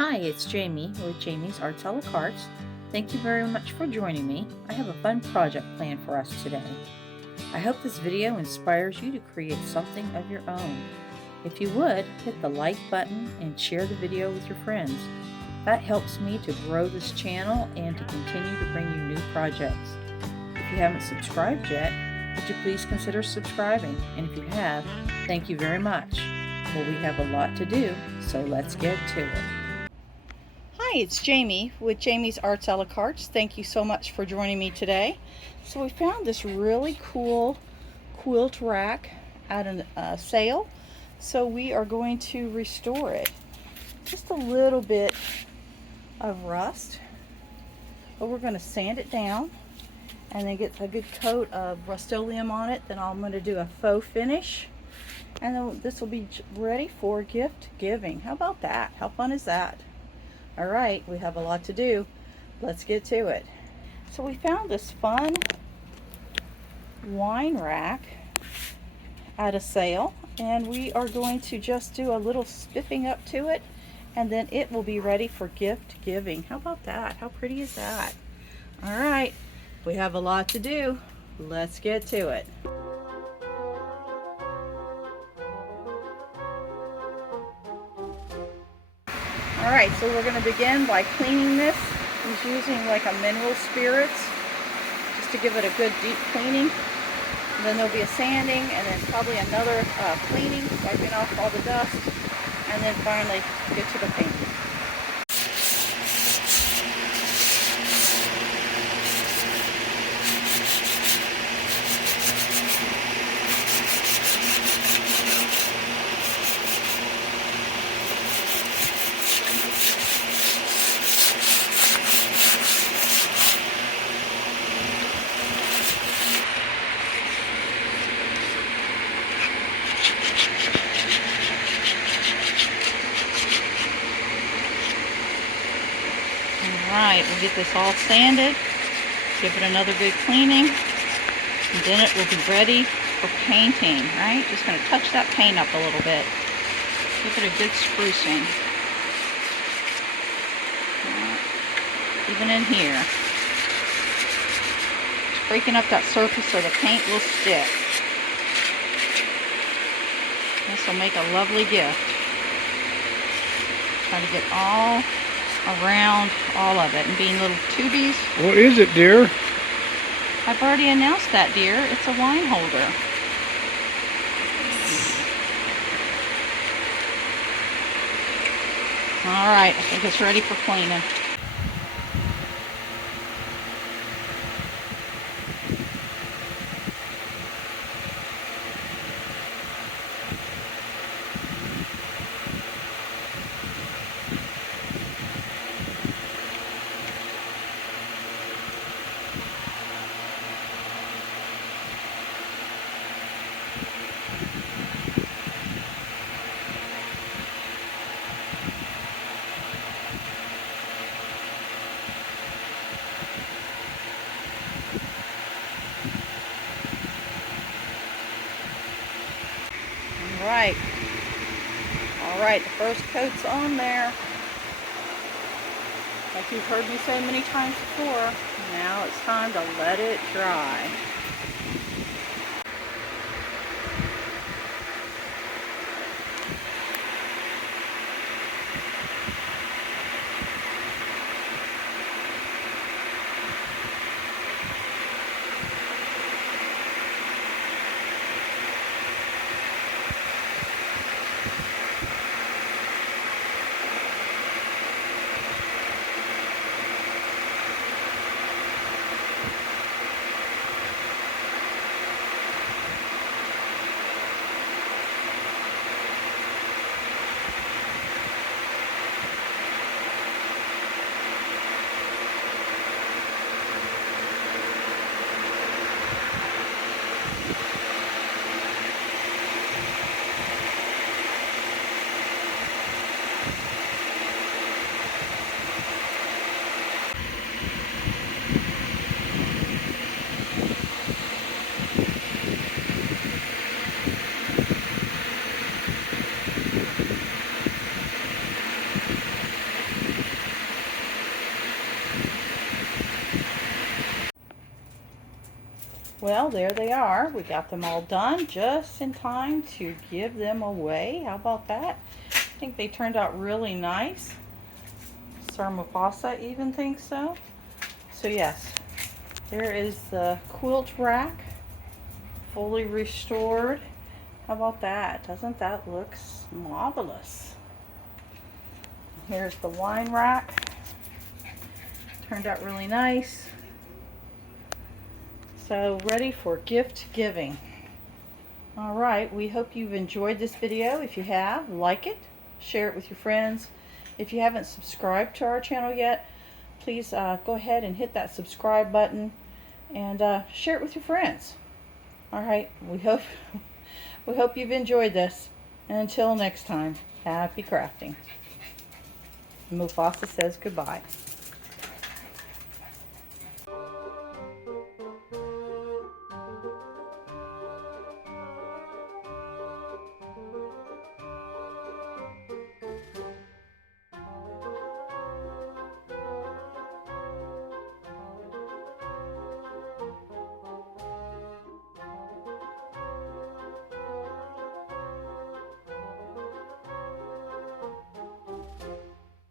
Hi, it's Jamie with Jamie's Arts a la Cartes. Thank you very much for joining me. I have a fun project planned for us today. I hope this video inspires you to create something of your own. If you would, hit the like button and share the video with your friends. That helps me to grow this channel and to continue to bring you new projects. If you haven't subscribed yet, would you please consider subscribing? And if you have, thank you very much. Well, we have a lot to do, so let's get to it. Hi, it's Jamie with Jamie's Arts a la Cartes. Thank you so much for joining me today. So we found this really cool quilt rack at a sale. So we are going to restore it. Just a little bit of rust, but we're going to sand it down and then get a good coat of Rust-Oleum on it. Then I'm going to do a faux finish, and then this will be ready for gift giving. How about that? How fun is that? All right, we have a lot to do. Let's get to it. So we found this fun wine rack at a sale, and we are going to just do a little spiffing up to it, and then it will be ready for gift giving. How about that? How pretty is that? All right, we have a lot to do. Let's get to it. All right, so we're going to begin by cleaning this. He's using like a mineral spirits just to give it a good deep cleaning. And then there'll be a sanding, and then probably another cleaning, wiping off all the dust, and then finally get to the paint. Alright, we'll get this all sanded, give it another good cleaning, and then it will be ready for painting, right? Just going to touch that paint up a little bit. Give it a good sprucing. Even in here. Just breaking up that surface so the paint will stick. This will make a lovely gift. Try to get all around all of it, and being little tubies. What is it, dear? I've already announced that, dear. It's a wine holder. All right, I think it's ready for cleaning. All right, the first coat's on there. Like you've heard me say many times before, now it's time to let it dry. Well, there they are. We got them all done just in time to give them away. How about that? I think they turned out really nice. Sir Mufasa even thinks so. So yes, there is the quilt rack, fully restored. How about that? Doesn't that look marvelous? Here's the wine rack. Turned out really nice. So ready for gift giving. All right, we hope you've enjoyed this video. If you have, like it, share it with your friends. If you haven't subscribed to our channel yet, please go ahead and hit that subscribe button and share it with your friends. All right, we hope you've enjoyed this. And until next time, happy crafting. Mufasa says goodbye.